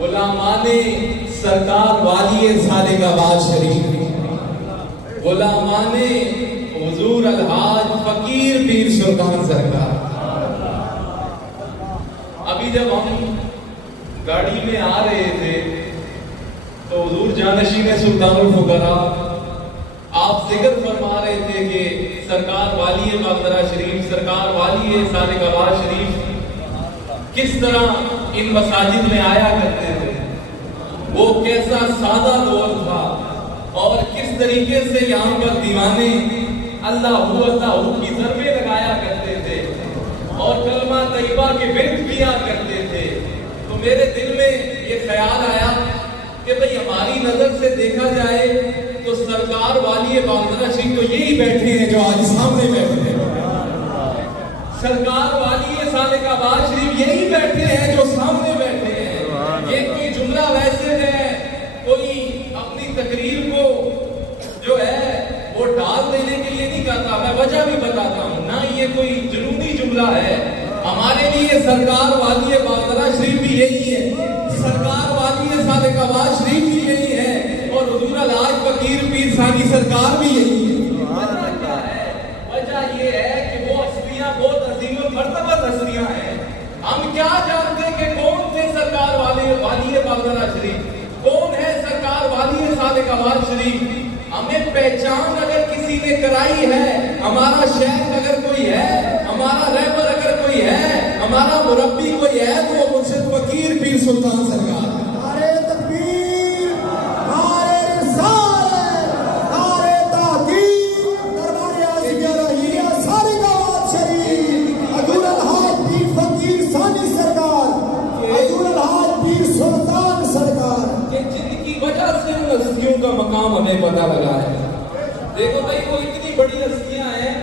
غلامان سرکار والی صادق آباد شریف، غلامان حضور الحاج فقیر پیر سلطان سرکار. ابھی جب ہم گاڑی میں آ رہے تھے تو حضور جانشین سلطان الفقراء آپ ذکر فرما رہے تھے کہ سرکار والی باقرہ شریف، سرکار والی صادق آباد شریف کس طرح ان مساجد میں آیا کرتے تھے، وہ کیسا سادہ دور تھا اور کس طریقے سے یہاں پر دیوانے اللہ کی ضربیں لگایا کرتے تھے اور کلمہ طیبہ کے ورد کیا کرتے تھے. تو میرے دل میں یہ خیال آیا کہ بھئی ہماری نظر سے دیکھا جائے تو سرکار والی باقرہ شریف تو یہی بیٹھے ہیں جو آج سامنے بیٹھے ہیں. سرکار والی صادق آباد شریف یہی بیٹھے ہیں جو سامنے بیٹھے ہیں. یہ کوئی جملہ ویسے ہے کوئی اپنی تقریر کو جو ہے وہ ڈال دینے کے لیے نہیں کہتا، میں وجہ بھی بتاتا ہوں، نہ یہ کوئی جنونی جملہ ہے. ہمارے لیے سرکار والی باقرہ شریف بھی یہی ہے، سرکار والی صادق آباد شریف بھی یہی ہے اور حضور الحاج فقیر پیر ثانی سرکار بھی یہی ہے. وجہ کیا ہے؟ وجہ یہ ہے کہ وہ ہستیاں بہت عظیم مرتبہ ہستیاں ہیں. ہم کیا جانتے کہ کون تھے سرکار والی باقرہ شریف، کون ہے سرکار والی صادق آباد شریف. ہمیں پہچان اگر کسی نے کرائی ہے، ہمارا شیخ اگر کوئی ہے، ہمارا رہبر اگر کوئی ہے، ہمارا مربی کوئی ہے تو وہ مرشد فقیر پیر سلطان سرکار. نعرے تکبیر، نعرے رسالت، نعرے تحقیق، دربار عظیم الہیہ صادق آباد شریف، حضور الحاج پیر فقیر ثانی سرکار، حضور الحاج پیر سلطان سرکار کہ جن کی وجہ سے ان ہستیوں کا مقام ہمیں پتہ لگا ہے. دیکھو بھائی وہ اتنی بڑی ہستیاں ہیں،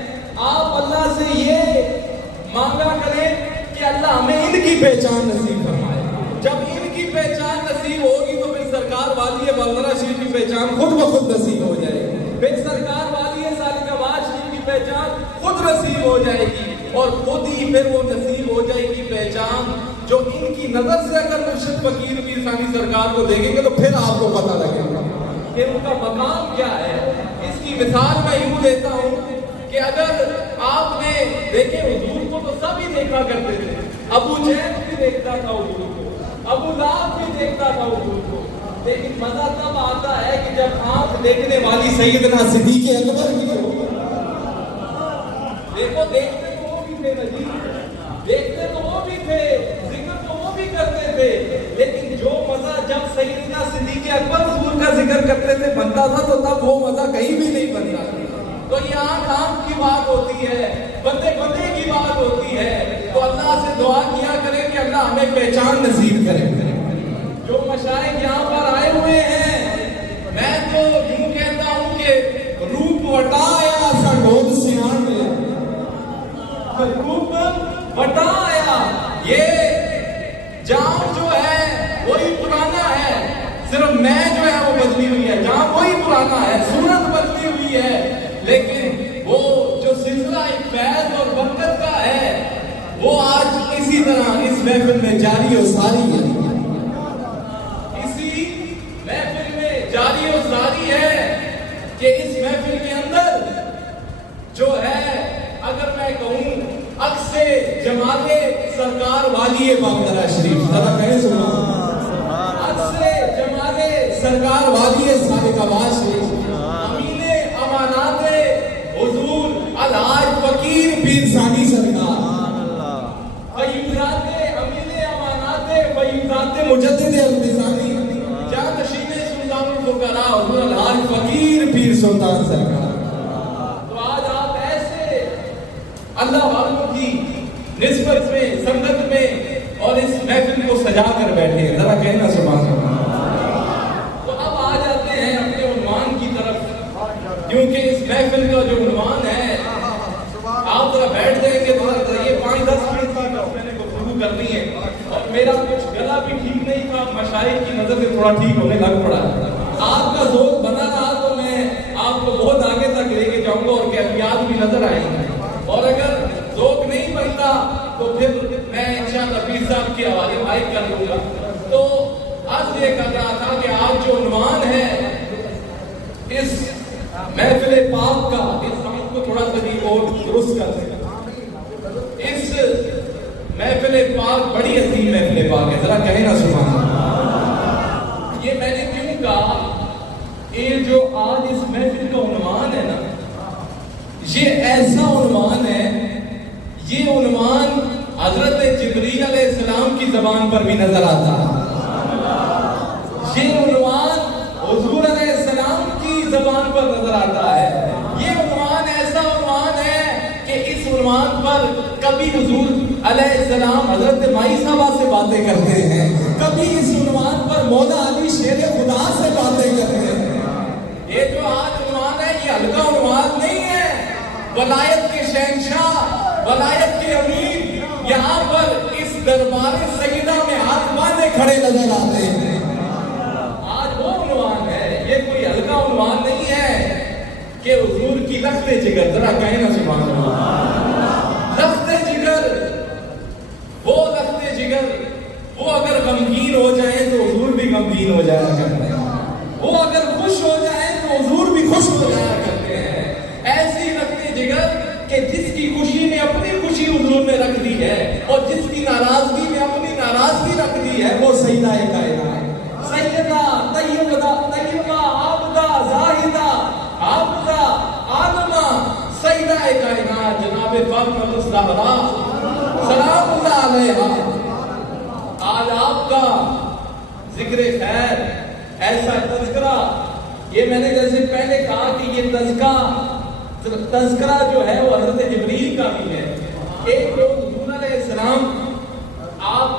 آپ اللہ سے یہ مانگا کریں کہ اللہ ہمیں ان کی پہچان نصیب فرمائے. جب ان کی پہچان نصیب ہوگی تو پھر سرکار والی باقرہ شریف کی پہچان خود بخود نصیب ہو جائے گی، پھر سرکار والی صادق آباد شریف کی پہچان خود نصیب ہو جائے گی اور خود ہی پھر وہ نصیب ہو جائے گی پہچان جو ان کی نظر سے اگر مرشد فقیر پیر ثانی سرکار کو دیکھیں گے تو پھر آپ کو پتہ لگے گا کہ ان کا مقام کیا ہے. اس کی مثال میں یوں دیتا ہوں کہ اگر آپ نے دیکھے حضور کو تو سب ہی دیکھا کرتے تھے، ابو جہل بھی دیکھتا تھا حضور کو، ابو لہب بھی دیکھتا تھا حضور کو، لیکن مزہ تب آتا ہے کہ جب آنکھ دیکھنے والی سیدنا صدیق اکبر کی ہو. دیکھو دیکھتے تو وہ بھی تھے نجی، دیکھتے تو وہ بھی تھے، ذکر تو وہ بھی کرتے تھے، لیکن جو مزہ جب سیدنا صدیق اکبر حضور کا ذکر کرتے تھے بنتا تھا تو تب وہ مزہ کہیں بھی نہیں بنتا. تو یہ آنکھ کی بات ہوتی ہے، بندے کی بات ہوتی ہے. تو اللہ سے دعا کیا کریں کہ اللہ ہمیں پہچان نصیب کرے. جو مشائخ یہاں پر آئے ہوئے ہیں میں تو یوں کہتا ہوں کہ روپ وٹایا سا ڈھول سیان میں، روپ وٹایا. یہ جام جو ہے وہی پرانا ہے، صرف میں جو ہے وہ بدلی ہوئی ہے. جام وہی پرانا ہے، صورت بدلی ہوئی ہے، لیکن وہ جو سلسلہ فیض اور برکت کا ہے وہ آج اسی طرح اس محفل میں جاری و ساری ہے. اسی محفل میں جاری و ساری ہے کہ اس محفل کے اندر جو ہے اگر میں کہوں عکس جمال سرکار والی باقرہ شریف، ذرا کہیں سنا، عکس جمال سرکار والی صادق آباد شریف، امین امانات حضور الحاج فقیر پیر ثانی سرکار، فیوزات امین امانات فیوزات مجدد الفسانی، جانشین سلطان الفقراء حضور الحاج فقیر پیر سلطان سرکار. تو آج آپ ایسے اللہ والوں کی نسبت میں، سنگت میں اور اس محفل کو سجا کر بیٹھے ہیں، ذرا کہنا سبحان اللہ. تو اب آ جاتے ہیں اپنے عنوان کی طرف، کیونکہ اس محفل کا جو عنوان ہے آپ ذرا بیٹھ جائیں گے تو یہ 5-10 منٹ کی میں نے گفتگو کرنی ہے اور میرا کچھ گلا بھی ٹھیک نہیں تھا، مشائخ کی نظر سے تھوڑا ٹھیک ہونے لگ پڑا. آپ کا ذوق بنا رہا تو میں آپ کو بہت آگے تک لے کے جاؤں گا اور کیفیات بھی نظر آئیں گے، اور اگر ذوق نہیں بنتا تو پھر میں انشاءاللہ پیر صاحب کے حوالے مائک کر دوں گا. تو بات یہ کر رہا تھا کہ آج جو عنوان ہے اس محفل پاک کا، اس سمجھ کو تھوڑا سا بھی اور درست کر دیں، اس محفل پاک بڑی عظیم محفل پاک ہے، ذرا کہیں نا سبحان اللہ۔ یہ میں نے کیوں کہا، یہ جو آج اس محفل کا عنوان ہے نا، یہ ایسا عنوان ہے، یہ عنوان حضرت جبریل علیہ السلام کی زبان پر بھی نظر آتا ہے، یہ عنوان حضور علیہ السلام کی زبان پر نظر آتا ہے۔ یہ عنوان ایسا عنوان ہے کہ اس عنوان پر کبھی حضور علیہ السلام حضرت مائی صاحبہ سے باتیں کرتے ہیں، کبھی اس عنوان پر مولا علی شیر خدا سے باتیں کرتے ہیں۔ یہ جو آج عنوان ہے، یہ ہلکا عنوان نہیں ہے۔ ولایت کے شہنشاہ، ولایت کے امیر یہاں پر اس دربار سیدہ میں ہاتھ باندھے کھڑے نظر آتے ہیں۔ آج وہ عنوان ہے، یہ کوئی ہلکا عنوان نہیں ہے کہ حضور کی لخت جگر، ذرا کہیں نا سبحان اللہ، لخت جگر، وہ لخت جگر، وہ اگر غمگین ہو جائیں تو حضور بھی غمگین ہو جایا کرتے ہیں، وہ اگر خوش ہو جائیں تو حضور بھی خوش ہو جایا کرتے ہیں۔ ایسی لخت جگر کہ جس کی خوشی نے اپنی خوشی حضور نے رکھ دی ہے، اور جس کی ناراضگی نے اپنی ناراضگی رکھ دی ہے، وہ سیدہ کائنات، سیدہ طیبہ عابدہ زاہدہ عابدہ عالمہ سیدہ کائنات جناب فاطمہ الزہرا سلام اللہ علیہا۔ آج آپ کا ذکر خیر، ایسا تذکرہ، یہ میں نے جیسے پہلے کہا کہ یہ تذکرہ جو ہے وہ حضرت جبریل کا بھی ہے۔ ایک روز حضور علیہ السلام آپ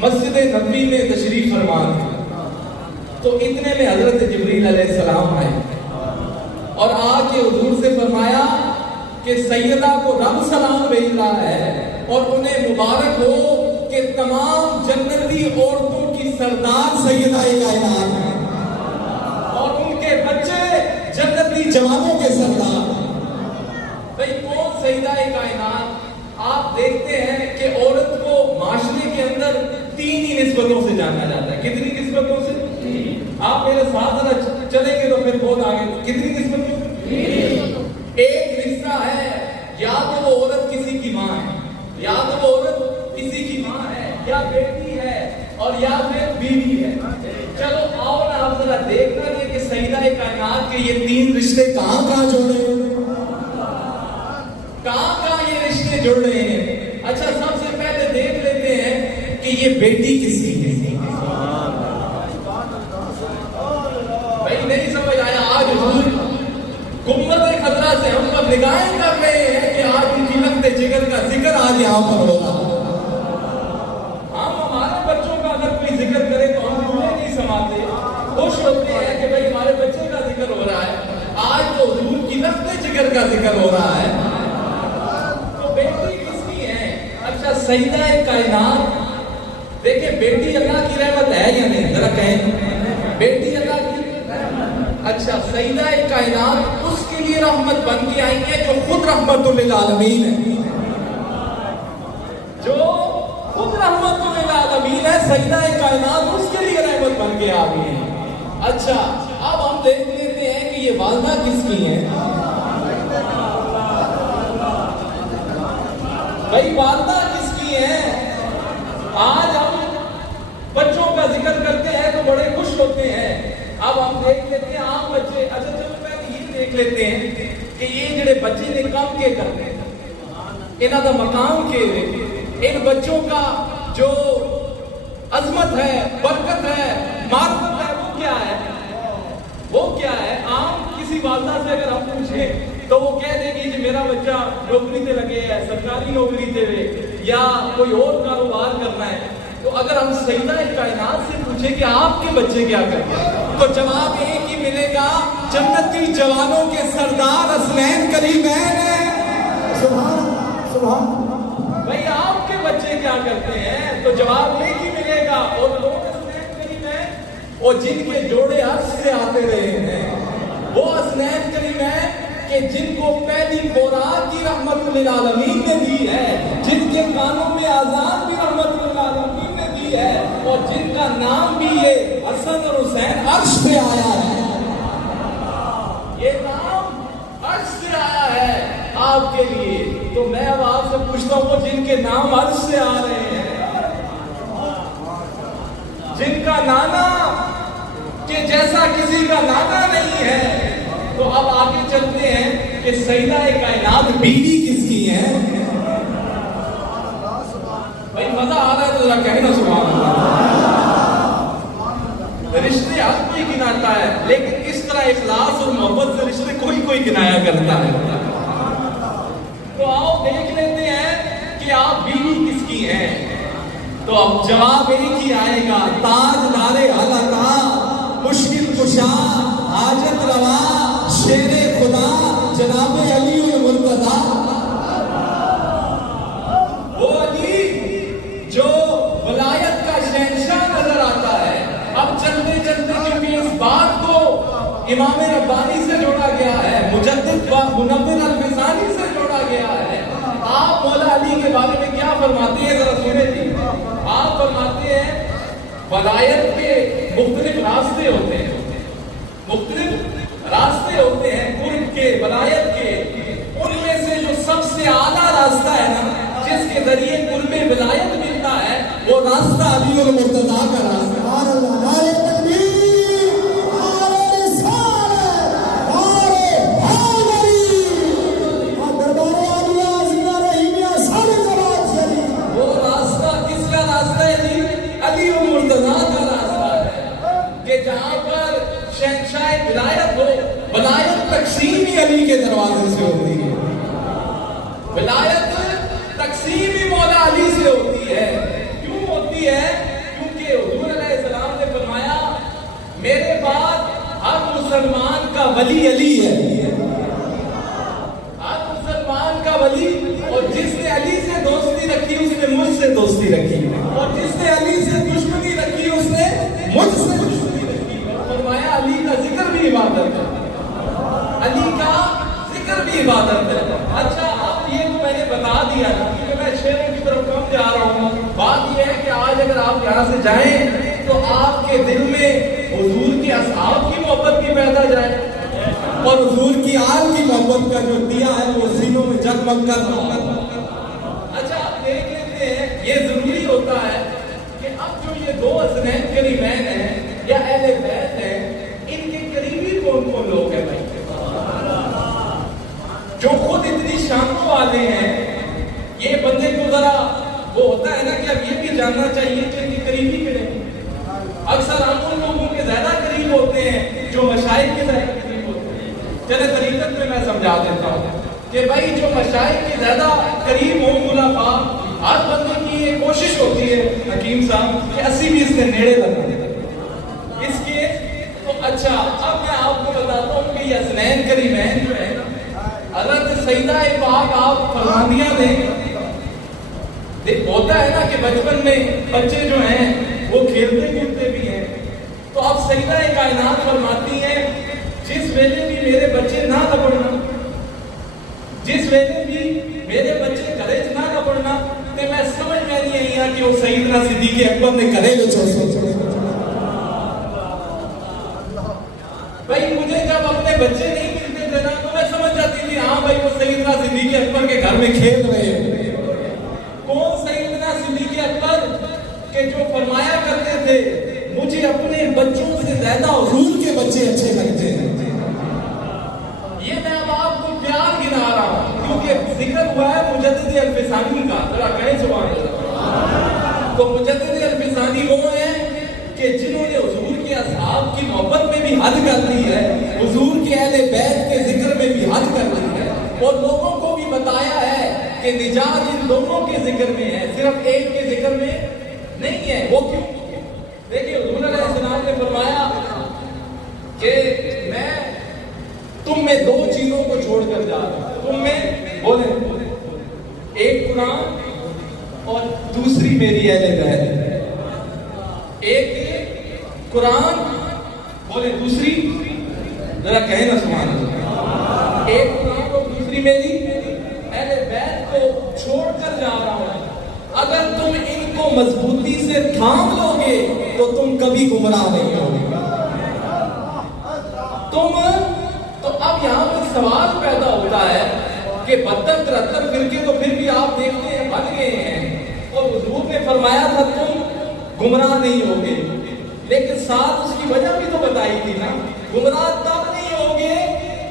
مسجد نبوی میں تشریف فرما تھے، تو اتنے میں حضرت جبریل علیہ السلام آئے اور آ کے حضور سے فرمایا کہ سیدہ کو رب سلام بھیج رہا ہے اور انہیں مبارک ہو کہ تمام جنتی عورتوں کی سردار سیدہ کائنات ہیں اور ان کے بچے جنتی جوانوں کے سردار ہیں۔ بھئی کون سیدہ کائنات؟ آپ دیکھتے ہیں کہ عورت کو معاشرے کے اندر 3 ہی نسبتوں سے جانا جاتا ہے۔ کتنی نسبتوں سے؟ آپ میرے ساتھ ذرا چلیں گے تو پھر بہت آگے۔ کتنی نسبتوں سے؟ ایک رشتہ ہے، یا تو وہ عورت کسی کی ماں ہے، یا تو وہ عورت کسی کی ماں ہے، یا بیٹی ہے، اور یا پھر بیوی ہے۔ چلو آؤ نا آپ ذرا دیکھنا کہ سیدہ کائنات کے یہ 3 رشتے کہاں کہاں جڑ رہے ہیں، کہاں کہاں یہ رشتے جڑ رہے ہیں۔ اچھا سب سے پہلے دیکھ لیتے ہیں کہ یہ بیٹی کس کی ہے۔ بھائی نہیں سمجھ آیا؟ آج حضور گنبد خضرا سے ہم پر نگاہیں کر رہے ہیں کہ آج ان کی لخت جگر کا ذکر آج یہاں پر ہوگا۔ ہم ہمارے بچوں کا اگر کوئی ذکر کرے تو ہم پورے نہیں سماتے، خوش ہوتے ہیں کہ بھائی ہمارے بچے کا ذکر ہو رہا ہے۔ آج تو حضور کی لخت جگر کا ذکر ہو رہا ہے۔ تو بیٹی کس کی ہے؟ اچھا سیدہ کائنات، دیکھیں بیٹی اللہ کی رحمت ہے یا نہیں؟ ذرا کہیں بیٹی اللہ کی۔ اچھا سیدہ کائنات اس کے لیے رحمت بن کے آئی ہے جو خود رحمت للعالمین ہے، جو خود رحمت للعالمین ہے، سیدہ کائنات اس کے لیے رحمت بن کے آ گئی ہے۔ اچھا اب ہم دیکھ لیتے ہیں کہ یہ والدہ کس کی ہیں۔ بھائی والدہ کس کی ہیں؟ آج ہم بچوں کا ذکر کرتے ہیں تو بڑے خوش ہوتے ہیں۔ اب ہم دیکھ لیتے ہیں عام بچے، اچھا چلو پہلے یہ دیکھ لیتے ہیں کہ یہ جڑے بچے نے کم کے کرتے ہیں، انہاں دا مقام کے، ان بچوں کا جو عظمت ہے، برکت ہے، معرفت ہے، وہ کیا ہے؟ وہ کیا ہے؟ عام کسی والدہ سے اگر ہم پوچھیں تو وہ کہہ دے گی کہ میرا بچہ نوکری سے لگے ہے، سرکاری نوکری دے یا کوئی اور کاروبار کرنا ہے۔ تو اگر ہم سیدہ کائنات سے پوچھیں کہ آپ کے بچے کیا کرتے ہیں تو جواب ایک ہی ملے گا، جنتی جوانوں کے سردار حسنین کریمین ہیں۔ سبحان سبحان۔ بھائی آپ کے بچے کیا کرتے ہیں تو جواب ایک ہی ملے گا، اور لوگ حسنین کریمین اور جن کے جوڑے عرش سے آتے رہے ہیں، وہ حسنین کریمین کہ جن کو پہلی خوراک کی رحمت للعالمین نے دی ہے، جن کے کانوں میں آزان بھی رحمت للعالمین نے دی ہے اور جن کا نام بھی یہ حسن اور حسین عرش پہ آیا ہے. یہ نام عرش سے آیا ہے آپ کے لیے. تو میں اب آپ سے پوچھتا ہوں وہ جن کے نام عرش سے آ رہے ہیں, جن کا نانا کہ جیسا کسی کا نانا نہیں ہے, تو اب آگے چلتے ہیں کہ سیدہ کائنات بیوی کس کی ہے. بھائی مزہ آ رہا ہے تو ذرا کہنا سبحان اللہ. رشتے ہر کوئی گناتا ہے, لیکن اس طرح اخلاص اور محبت سے رشتے کوئی گنایا کرتا ہے. تو آؤ دیکھ لیتے ہیں کہ آپ بیوی کس کی ہیں. تو اب جواب ایک ہی آئے گا, تاج دارے حلقہ, مشکل کشا, حاجت روا, شیر خدا, جناب علی المرتضیٰ. وہ علی جو ولایت کا شہنشاہ نظر آتا ہے. اب چلتے چلتے کیونکہ اس بات کو امام ربانی سے جوڑا گیا ہے, مجدد و منور الفسانی سے جوڑا گیا ہے. آپ مولا علی کے بارے میں کیا فرماتے ہیں ذرا سنیں جی. آپ فرماتے ہیں ولایت کے مختلف راستے ہوتے ہیں, مختلف راستے ہوتے ہیں قرب کے, ولایت کے. ان میں سے جو سب سے اعلیٰ راستہ ہے نا, جس کے ذریعے قرب ولایت ملتا ہے, وہ راستہ علی المرتضیٰ کا راستہ. وہ راستہ کس کا راستہ ہے جی؟ علی المرتضیٰ کا راستہ ہے کہ جہاں پر شہنشاہ ولایت ہو, ولایت تقسیم ہی علی کے دروازے سے ہوتی ہے. ولایت تقسیم ہی مولا علی سے ہوتی ہے. کیوں ہوتی ہے؟ کیونکہ حضور علیہ السلام نے فرمایا میرے بعد ہر مسلمان کا ولی علی ہے. ہر مسلمان کا ولی, اور جس نے علی سے دوستی رکھی اس نے مجھ سے دوستی رکھی, اور جس نے علی سے دشمنی رکھی اس نے مجھ سے دشمنی رکھی. فرمایا علی کا ذکر بھی عبادت ہے, علی کا ذکر بھی عبادت ہے. اچھا اب یہ تو میں نے بتا دیا نا, کیونکہ میں شہروں کی طرف کم جا رہا ہوں. بات یہ ہے کہ آج اگر آپ یہاں سے جائیں تو آپ کے دل میں حضور کے اصحاب کی محبت بھی پیدا جائے, اور حضور کی آل کی محبت کا جو دیا ہے وہ سینوں میں جگمگ کر رہا ہے. اچھا آپ دیکھ لیتے ہیں, یہ ضروری ہوتا ہے کہ اب جو یہ دو حسنین کریمین ہیں یا اہل بیت ہیں, ان کے قریبی کون کون لوگ ہیں بھائی, جو خود اتنی شانوں والے ہیں. یہ بندے کو ذرا وہ ہوتا ہے نا کہ اب یہ بھی جاننا چاہیے کہ ان کے قریبی کے نہیں. اکثر ہم ان لوگوں کے زیادہ قریب ہوتے ہیں جو مشائخ کے زیادہ قریب ہوتے ہیں. چلے طریقت میں سمجھا دیتا ہوں کہ بھائی جو مشائخ کے زیادہ قریب ہوں خلفاء, ہر بندے کی یہ کوشش ہوتی ہے حکیم صاحب کہ 80-20 کے نیڑے لگا اس کے. تو اچھا اب میں آپ کو بتاتا ہوں کہ یہ حسنین کریمین جو ہے حضرت سیدہ پاک آپ فرماندیاں دیں. ہوتا ہے نا کہ بچپن میں بچے جو ہیں وہ کھیلتے کودتے بھی ہیں. تو اب سیدہ کائنات فرماتی ہیں جس ویلے بھی میرے بچے نہ لپڑنا, جس ویلے بھی میرے بچے گھرے نہ لپڑنا, تو میں سمجھ میں نہیں آئی کہ وہ سیدنا صدیق اکبر نے کرے لے چھوڑ. بھائی مجھے جب اپنے بچے نہیں ملتے تھے نا تو میں سمجھ جاتی تھی ہاں بھائی وہ سیدنا صدیق اکبر کے گھر میں کھیل رہے ہیں. کون سیدنا صدیق اکبر کہ جو فرمایا کرتے تھے مجھے اپنے بچوں سے زیادہ حضور کے بچے اچھے لگتے ہیں. یہ میں اب آپ کو پیار گنا رہا ہوں کیونکہ ذکر ہوا ہے مجدد الفسانی کا, ذرا کہیں سبحان اللہ. تو مجدد الفسانی وہ ہیں کہ جنہوں نے حضور کے اصحاب کی محبت میں بھی حد کر دی ہے, حضور کے اہل بیت کے ذکر میں بھی حد کر دی ہے, اور لوگوں کو بھی بتایا ہے کہ نجات ان دونوں کے ذکر میں ہے, صرف ایک کے ذکر میں نہیں ہے. وہ کیوں؟ دیکھیے حضور علیہ السلام نے فرمایا کہ میں تم میں دو چیزوں کو چھوڑ کر جا رہا ہوں. تم میں بولے ایک قرآن اور دوسری میری اہل بیت. ایک قرآن بولے, دوسری ذرا کہیں نا سبحان اللہ. ایک قرآن اور دوسری میری اہل بیت کو چھوڑ کر جا رہا ہوں. اگر تم ان کو کو مضبوطی سے تھام لو گے تو تم کبھی گمراہ نہیں ہوگے۔ تو اب یہاں پہ سوال پیدا ہوتا ہے کہ 72-73 فرقے تو پھر بھی آپ دیکھتے ہیں بن گئے ہیں، اور حضور نے فرمایا تھا تم گمراہ نہیں ہوگے، لیکن ساتھ اس کی وجہ بھی تو بتائی تھی نا، گمراہ تب نہیں ہوگے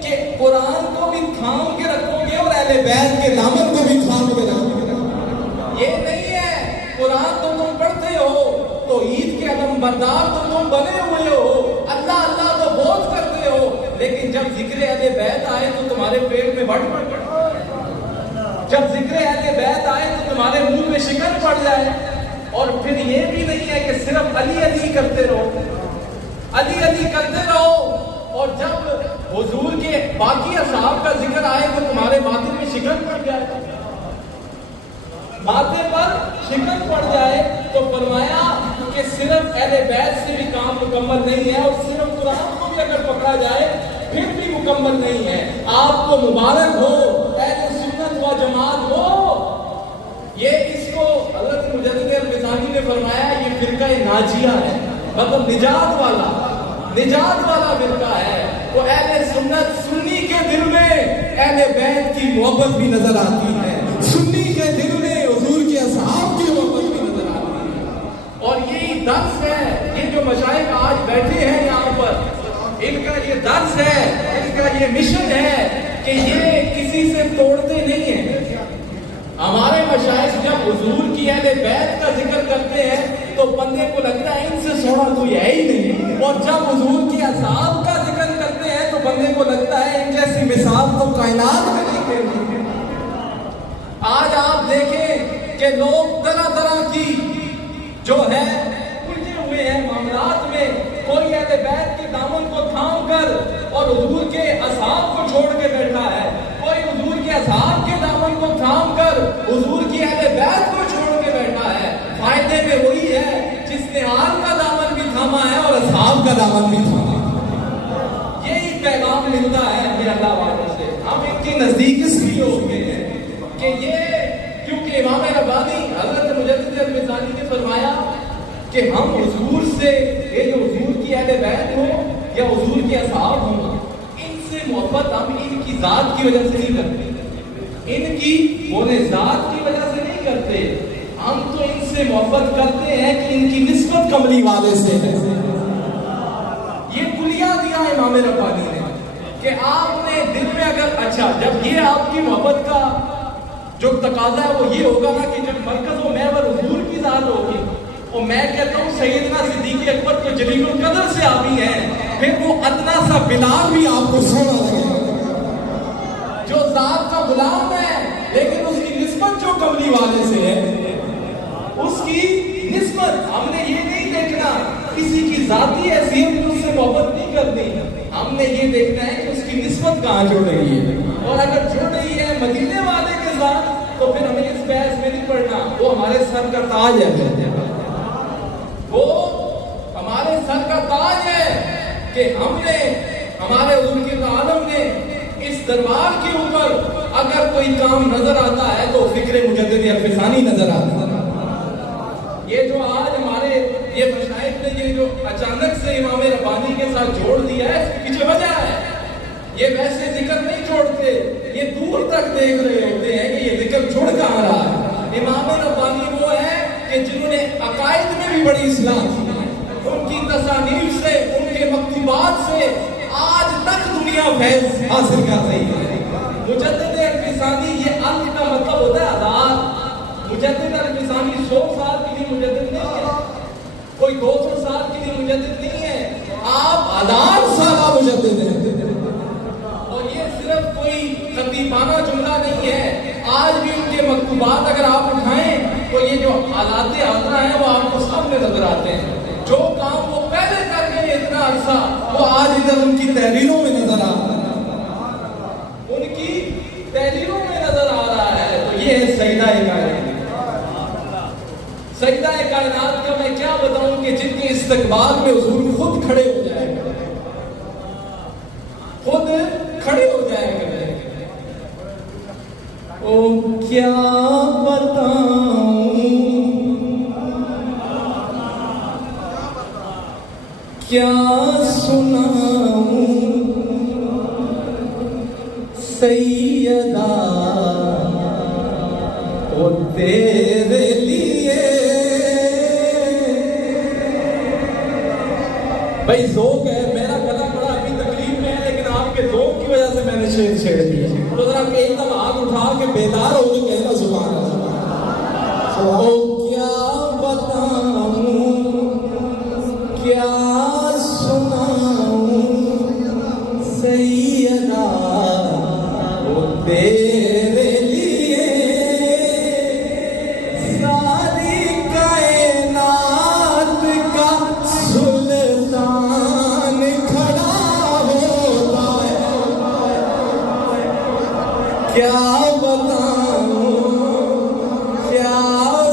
کہ قرآن کو بھی تھام کے رکھو گے اور اہل بیت کے دامن کو بھی تھام کے رکھو گے۔ یہ نہیں ہے، قرآن تو تم پڑھتے ہو، تو عید کے علم بردار تو تم بنے ہوئے ہو، اللہ اللہ تو بہت کرتے ہو، لیکن جب ذکر اہل بیت آئے تو تمہارے پیٹ میں بڑھ پڑ جب ذکر اہل بیت آئے تو تمہارے منہ میں شکن پڑ جائے۔ اور پھر یہ بھی نہیں ہے کہ صرف علی علی کرتے رہو، علی علی کرتے رہو، اور جب حضور کے باقی اصحاب کا ذکر آئے تو تمہارے ماتھے میں شکن پڑ جائے، ماتھے پر شکن پڑ جائے۔ تو فرمایا کہ صرف اہل بیت سے بھی کام مکمل نہیں ہے، اور صرف قرآن کو بھی اگر پکڑا جائے پھر بھی مکمل نہیں ہے۔ آپ کو مبارک ہو، اہل سنت و جماعت ہو۔ یہ اس کو حضرت مجدد الفسانی نے فرمایا یہ فرقہ ناجیہ ہے، مطلب نجات والا فرقہ ہے۔ وہ اہل سنت، سنی کے دل میں اہل بیت کی محبت بھی نظر آتی ہے، سنی کے دل میں حضور کے اصحاب کی محبت بھی نظر آتی ہے۔ اور یہی درس ہے، یہ جو مشائخ آج بیٹھے ہیں یہاں پر، ان کا یہ درس ہے، ان کا یہ مشن ہے کہ یہ کسی سے توڑتے نہیں ہیں۔ ہمارے مشائخ جب حضور کی اہل بیت کا ذکر کرتے ہیں تو بندے کو لگتا ہے ان سے سوڑا کوئی ہے ہی نہیں، اور جب حضور کے اصحاب کا ذکر کرتے ہیں تو بندے کو لگتا ہے ان جیسی مثال تو کائنات میں نہیں ملتی۔ آج آپ دیکھیں کہ لوگ طرح طرح کی جو ہے الجھے ہوئے ہیں معاملات میں، کوئی اہل بیت کے دامن کو تھام کر اور حضور کے اصحاب کو چھوڑ کے بیٹھا ہے، کوئی حضور کے اصحاب کے دامن کو تھام کر حضور کی اہل بیت کو چھوڑ کے بیٹھا ہے۔ فائدے میں وہی ہے جس نے آل کا دامن بھی تھاما ہے اور اصحاب کا دامن بھی تھاما ہے۔ یہی پیغام ملتا ہے ہمیں اللہ والوں سے، ہم ان کے نزدیک اس لیے ہو گئے ہیں کہ یہ، کیونکہ امام ربانی حضرت مجدد الفسانی نے فرمایا کہ ہم حضور سے، یہ جو حضور کی اہل بیت ہو یا حضور کے اصحاب ہوں، ان سے محبت ہم ان کی ذات کی وجہ سے نہیں کرتے، ان کی ہونے ذات کی وجہ سے نہیں کرتے، ہم تو ان سے محبت کرتے ہیں کہ ان کی نسبت کملی والے سے ہے۔ یہ کلیہ دیا امام ربانی نے کہ آپ نے دل میں اگر، اچھا جب یہ آپ کی محبت کا جو تقاضا ہے وہ یہ ہوگا نا کہ جب مرکز و محور حضور کی ذات ہوگی، اور میں کہتا ہوں سیدنا صدیق اکبر تو جلیل القدر سے آبی ہیں، پھر وہ ادنا سا بلال بھی آپ کو سونا لگے جو ذات کا غلام ہے، لیکن اس کی نسبت جو کملی والے سے ہے، اس کی نسبت، ہم نے یہ نہیں دیکھنا کسی کی ذاتی حیثیت میں اس سے محبت نہیں کرنی، ہم نے یہ دیکھنا ہے کہ اس کی نسبت کہاں جڑ رہی ہے، اور اگر جڑ رہی ہے مدینے والے کے ساتھ تو پھر ہمیں اس بحث میں نہیں پڑنا، وہ ہمارے سر کا تاج ہے، وہ ہمارے سر کا تاج ہے کہ ہم نے، ہمارے حضور کے عالم نے اس دربار کے اوپر اگر کوئی کام نظر آتا ہے تو فکر مجدد الفسانی نظر آتا ہے۔ یہ جو آج ہمارے یہ مشائخ نے یہ جو اچانک سے امام ربانی کے ساتھ جوڑ دیا ہے، اس کے پیچھے وجہ ہے، یہ ویسے ذکر نہیں چھوڑتے، یہ دور تک دیکھ رہے ہوتے ہیں کہ یہ ذکر چھوڑ کہاں رہا ہے۔ امام ربانی وہ ہے کہ جنہوں نے عقائد میں بھی بڑی اصلاح کی، ان کی تصانیف سے، ان کے مکتوبات سے آج تک دنیا فیض حاصل کر رہی ہے۔ مجدد الفسانی، یہ الف کا مطلب ہوتا ہے آزاد۔ مجدد الفسانی 100 سال کے لیے مجدد نہیں ہے، کوئی 200 سال کے لیے مجدد نہیں ہے، آپ 1000 سالہ مجدد ہیں۔ اور یہ صرف کوئی خطیبانہ جملہ نہیں ہے، آج بھی ان کے مکتوبات اگر آپ اٹھائیں تو یہ جو حالات حاضرہ ہیں وہ آپ کو سامنے نظر آتے ہیں، جو کام وہ پہلے کر گئے اتنا عرصہ وہ آج ادھر ان کی تحریروں میں نظر آ رہا ہے، ان کی تحریروں میں نظر آ رہا ہے۔ تو یہ ہے سیدہ کائنات۔ سیدہ کائنات کا میں کیا بتاؤں کہ جن کے استقبال میں حضور خود کھڑے ہو جائے گا، خود کھڑے ہو جائے گا۔ او کیا بتاؤں کیا سناؤں سیدہ وہ تیرے لیے. بھائی ذوق ہے, میرا گلا بڑا ابھی تکلیف میں ہے, لیکن آپ کے ذوق کی وجہ سے میں نے شعر چھیڑ دیا. تو ذرا ایک دم ہاتھ اٹھا کے بیدار ہو کے کہنا سبحان اللہ. او کیا بتاؤں کیا سناؤں سیدہ وہ تیرے لیے ساری کائنات کا سلطان کھڑا ہوتا ہے. کیا بتاؤں کیا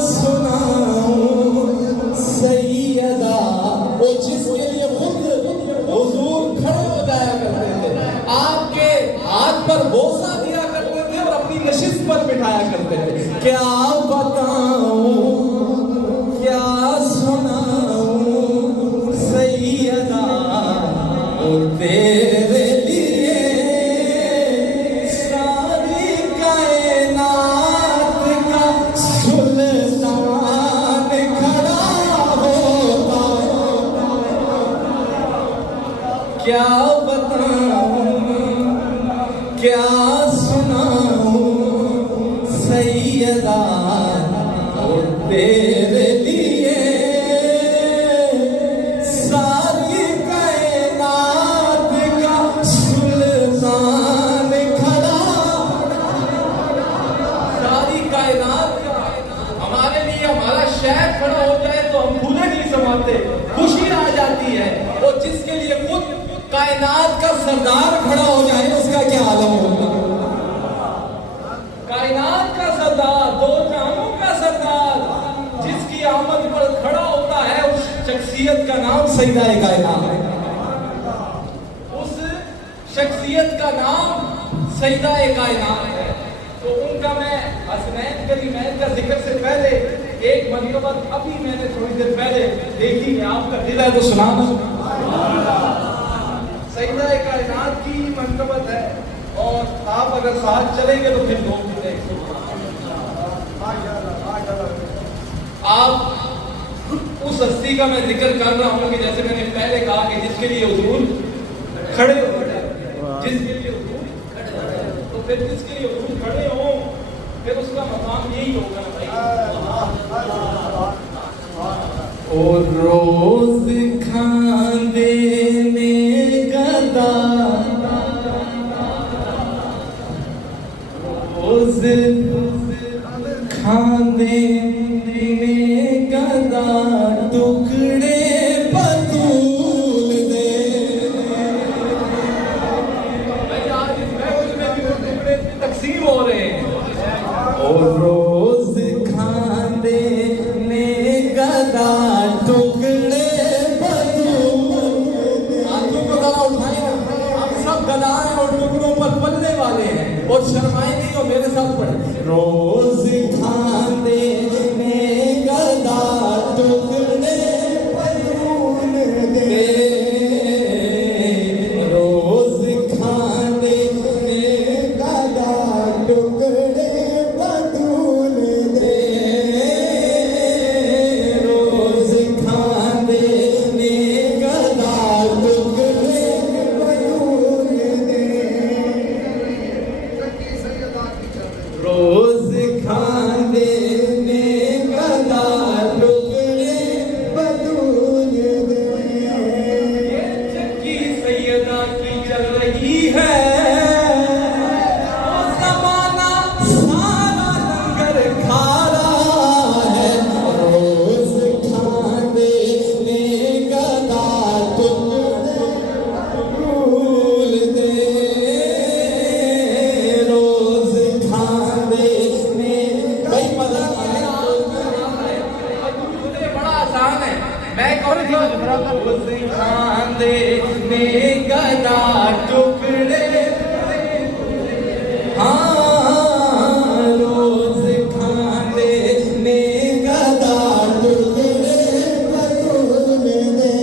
سناؤں سیدہ وہ جس کے لیے خود حضور کھڑے ہو جایا کرتے تھے, آپ کے ہاتھ پر بوسہ دیا کرتے تھے اور اپنی نشست پر بٹھایا کرتے تھے. کیا بتاؤں کیا سناؤں سیدہ وہ تیرے لیے ساری کائنات کا سلطان کھڑا ہوتا ہے. کیا بتاؤں کیا سناؤں سیدہ وہ تیرے لیے ساری کائنات کا سلطان کھڑا. ساری کائنات کا ہمارے لیے ہمارا شہر کھڑا ہو جائے تو ہم بھولے نہیں سماتے, خوشی آ جاتی ہے. اور جس کے لیے خود کائنات کا سردار کھڑا ہو جائے اس کا کیا عالم ہوگا. کائنات کا سردار, دو جہانوں کا سردار, جس کی آمد پر کھڑا ہوتا ہے اس شخصیت کا نام سیدہ کائنات ہے. اس شخصیت کا نام سیدہ کائنات ہے. تو ان کا میں حسنین کریمین کا ذکر سے پہلے ایک منقبت ابھی میں نے تھوڑی دیر پہلے دیکھی ہے, آپ کا دل ہے تو سنانا. سیدہ کائنات کی منقبت ہے اور آپ اگر ساتھ چلیں گے تو پھر لوگ ملیں گے. آپ اس ہستی کا میں ذکر کر رہا ہوں کہ جیسے میں نے پہلے کہا کہ جس کے لیے حضور کھڑے ہو جائے, جس کے لیے حضور کھڑے ہو جائے, تو پھر جس کے لیے حضور کھڑے ہوں پھر اس کا مقام یہی ہوگا نا بھائی. اور روز کھاندے میں گدا روز کھاندے میں گدا ٹکڑے بطول دے. آج اس محفل میں بھی وہ ٹکڑے تقسیم ہو رہے ہیں. اور روز کھاندے میں گدا ٹکڑے بطول دے. ہاتھوں کو ذرا اٹھائیں, ہم سب گدائیں اور ٹکڑوں پر پلنے والے ہیں, اور شرمائیں نہیں ہو, میرے ساتھ پڑھیں. روز کھاندے میں گدا ٹکڑے بطول دے, روز کھاندے میں گدا ٹکڑے بطول دے, روز کھاندے میں گدا ٹکڑے بطول دے, روز کھاندے میں گدا ٹکڑے بطول دے. یہ چکی سیدہ کی چل رہی ہے, وہ زمانہ سارا لنگر کھا رہا ہے. روز کھاندے میں گدا ٹکڑے بطول دے, روز کھاندے میں. بھائی مزہ آیا, بڑا آسان ہے. میں کون سی روز کھاندے میں گدا ٹکڑے, ہاں روز کھاندے میں گدا ٹکڑے بطول دے,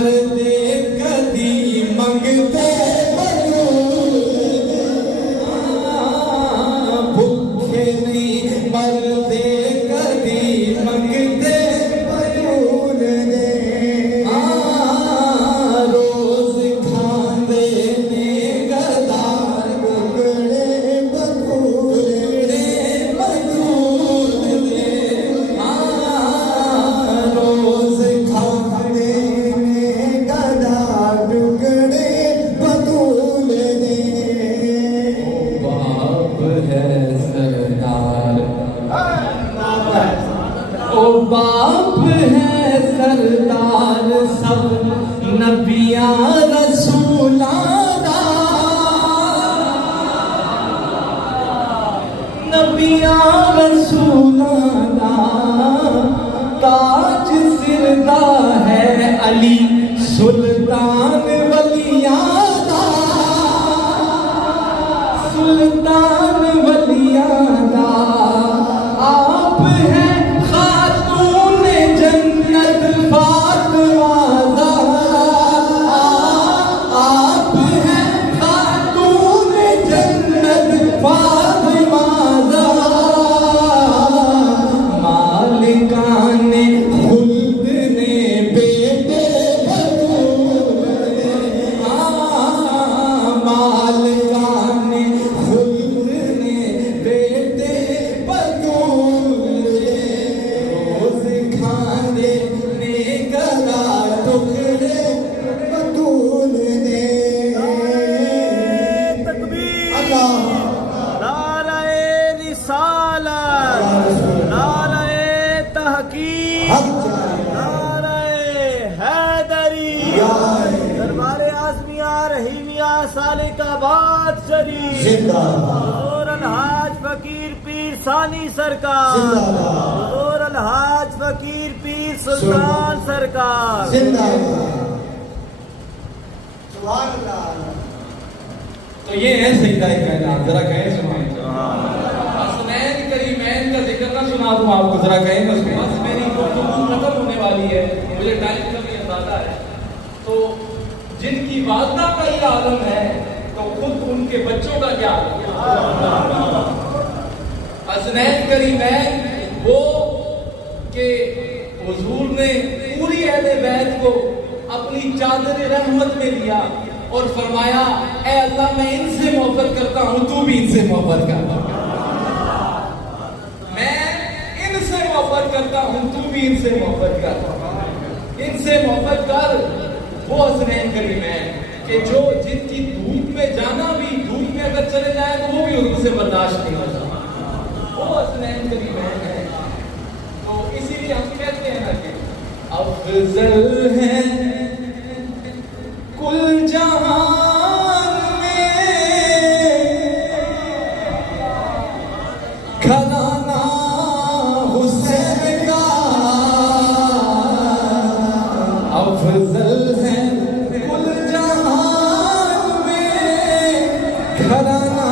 مرتے کدی منگتے بھوکے نہیں مرتے کدی منگتے روز کھاندے نے گدار روز کھاندے باپ ہے سردار او باپ ہے سردار سب نبیاں رسولاں دا نبیاں رسولاں دا تاج سر دا ہے علی سلطان ولیاں دا سلطان ولیاں دا آپ ہیں خاتون جنت فاطمہ زہرا آپ ہیں خاتون جنت فاطمہ زہرا مالکان خلد نے بیٹے مالکان خلد نے بیٹے روز کھانے نے گلا ٹکڑے تکبیر اللہ نعرہ رسالت نعرہ تحقیق حق نعرہ حیدری دربار اعظمیہ رحیمیہ سالک آباد شریف زندہ حضور الحاج فقیر پیر ثانی سرکار زندہ حضور الحاج فقیر پیر سلطان سرکار زندہ سبحان اللہ تو یہ ہے سجدہ کائنات ذرا کہیں سنائیں حسنین کریمین کا ذکر نہ سنا دوں آپ کو ذرا کہیں بس میری گفتگو ختم ہونے والی ہے مجھے ٹائم کا بھی اندازہ ہے تو جن کی والدہ کا یہ عالم ہے تو خود ان کے بچوں کا کیا حسنین کریمین وہ کہ حضور نے پوری اہل بیت کو اپنی چادر رحمت میں لیا اور فرمایا اے اللہ میں ان سے محبت کرتا ہوں تو بھی ان سے محبت کر میں ان سے محبت کرتا ہوں تو بھی ان سے محبت کر ان سے محبت کر وہ حسنین کریمین کہ جو جن کی دھوپ میں جانا بھی دھوپ میں اگر چلے جائے تو وہ بھی ان سے برداشت نہیں ہوتا وہ حسنین کریمین ہے تو اسی لیے ہم کہتے ہیں نا کہ افضل ہے کل جہان میں گھرانہ حسین کا افضل ہے کل جہان میں گھرانہ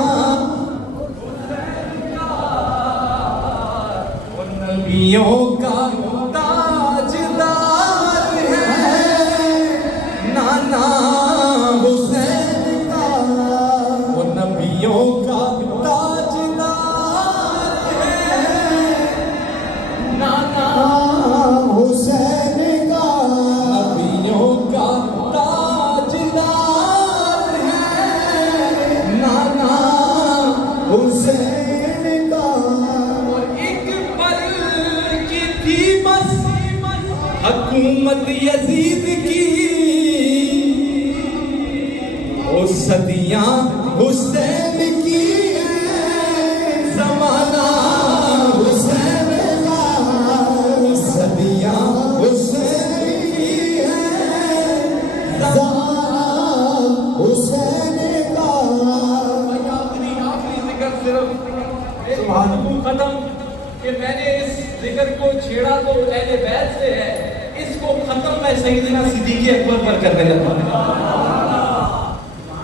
وہ نبیوں کا تاجدار ہے نانا حسین کا وہ نبیوں کا تاجدار ہے نانا حسین کا نبیوں کا تاجدار ہے نانا حسین کا اور ایک پل کی تھی بس حکومت یزید کی وہ صدیاں حسین کی زمانہ حسین کا صدیاں حسین کی حسین کا آخری ذکر صرف ختم کہ میں نے اس ذکر کو چھیڑا تو اہل بیت سے ہے اس کو ختم میں سیدنا صدیق اکبر پر کرنے لگا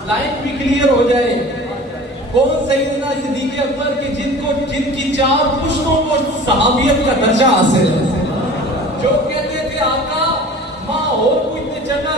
لائن بھی کلیئر ہو جائے کون سیدنا صدیق اکبر کہ جن کی چار پشتوں کو صحابیت کا درجہ حاصل ہے جو کہتے تھے آقا ماں اور کوئی جگہ